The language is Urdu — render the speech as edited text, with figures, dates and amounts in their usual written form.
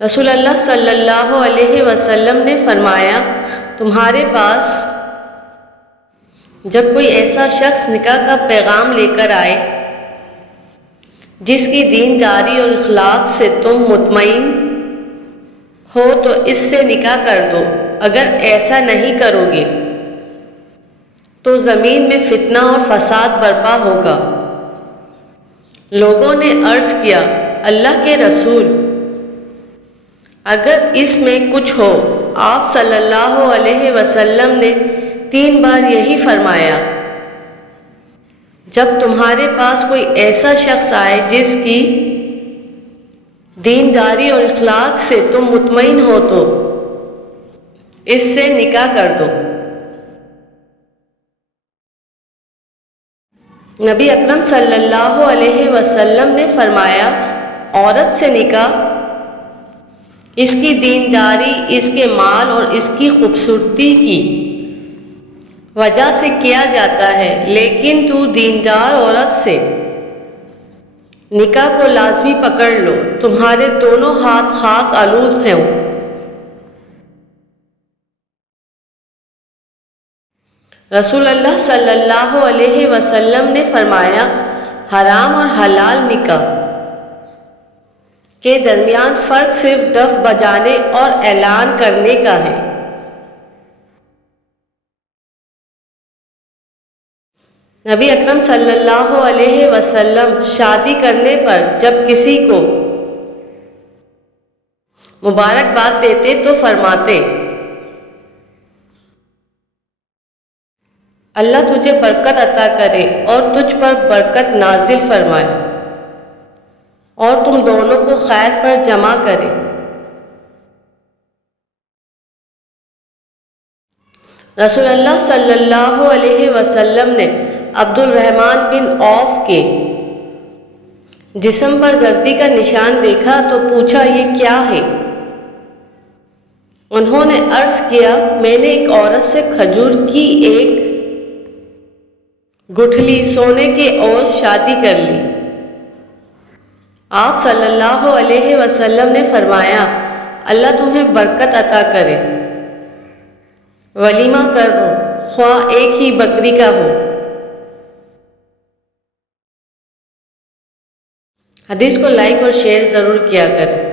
رسول اللہ صلی اللہ علیہ وسلم نے فرمایا، تمہارے پاس جب کوئی ایسا شخص نکاح کا پیغام لے کر آئے جس کی دینداری اور اخلاق سے تم مطمئن ہو تو اس سے نکاح کر دو، اگر ایسا نہیں کرو گے تو زمین میں فتنہ اور فساد برپا ہوگا۔ لوگوں نے عرض کیا، اللہ کے رسول، اگر اس میں کچھ ہو؟ آپ صلی اللہ علیہ وسلم نے 3 بار یہی فرمایا، جب تمہارے پاس کوئی ایسا شخص آئے جس کی دینداری اور اخلاق سے تم مطمئن ہو تو اس سے نکاح کر دو۔ نبی اکرم صلی اللہ علیہ وسلم نے فرمایا، عورت سے نکاح اس کی دینداری، اس کے مال اور اس کی خوبصورتی کی وجہ سے کیا جاتا ہے، لیکن تو دیندار عورت سے نکاح کو لازمی پکڑ لو، تمہارے دونوں ہاتھ خاک آلود ہوں۔ رسول اللہ صلی اللہ علیہ وسلم نے فرمایا، حرام اور حلال نکاح کے درمیان فرق صرف ڈف بجانے اور اعلان کرنے کا ہے۔ نبی اکرم صلی اللہ علیہ وسلم شادی کرنے پر جب کسی کو مبارکباد دیتے تو فرماتے، اللہ تجھے برکت عطا کرے اور تجھ پر برکت نازل فرمائے اور تم دونوں کو خیر پر جمع کرے۔ رسول اللہ صلی اللہ علیہ وسلم نے عبد الرحمن بن عوف کے جسم پر زردی کا نشان دیکھا تو پوچھا، یہ کیا ہے؟ انہوں نے عرض کیا، میں نے ایک عورت سے کھجور کی ایک گٹھلی سونے کے عوض شادی کر لی۔ آپ صلی اللہ علیہ وسلم نے فرمایا، اللہ تمہیں برکت عطا کرے، ولیمہ کرو، خواہ ایک ہی بکری کا ہو۔ حدیث کو لائک اور شیئر ضرور کیا کریں۔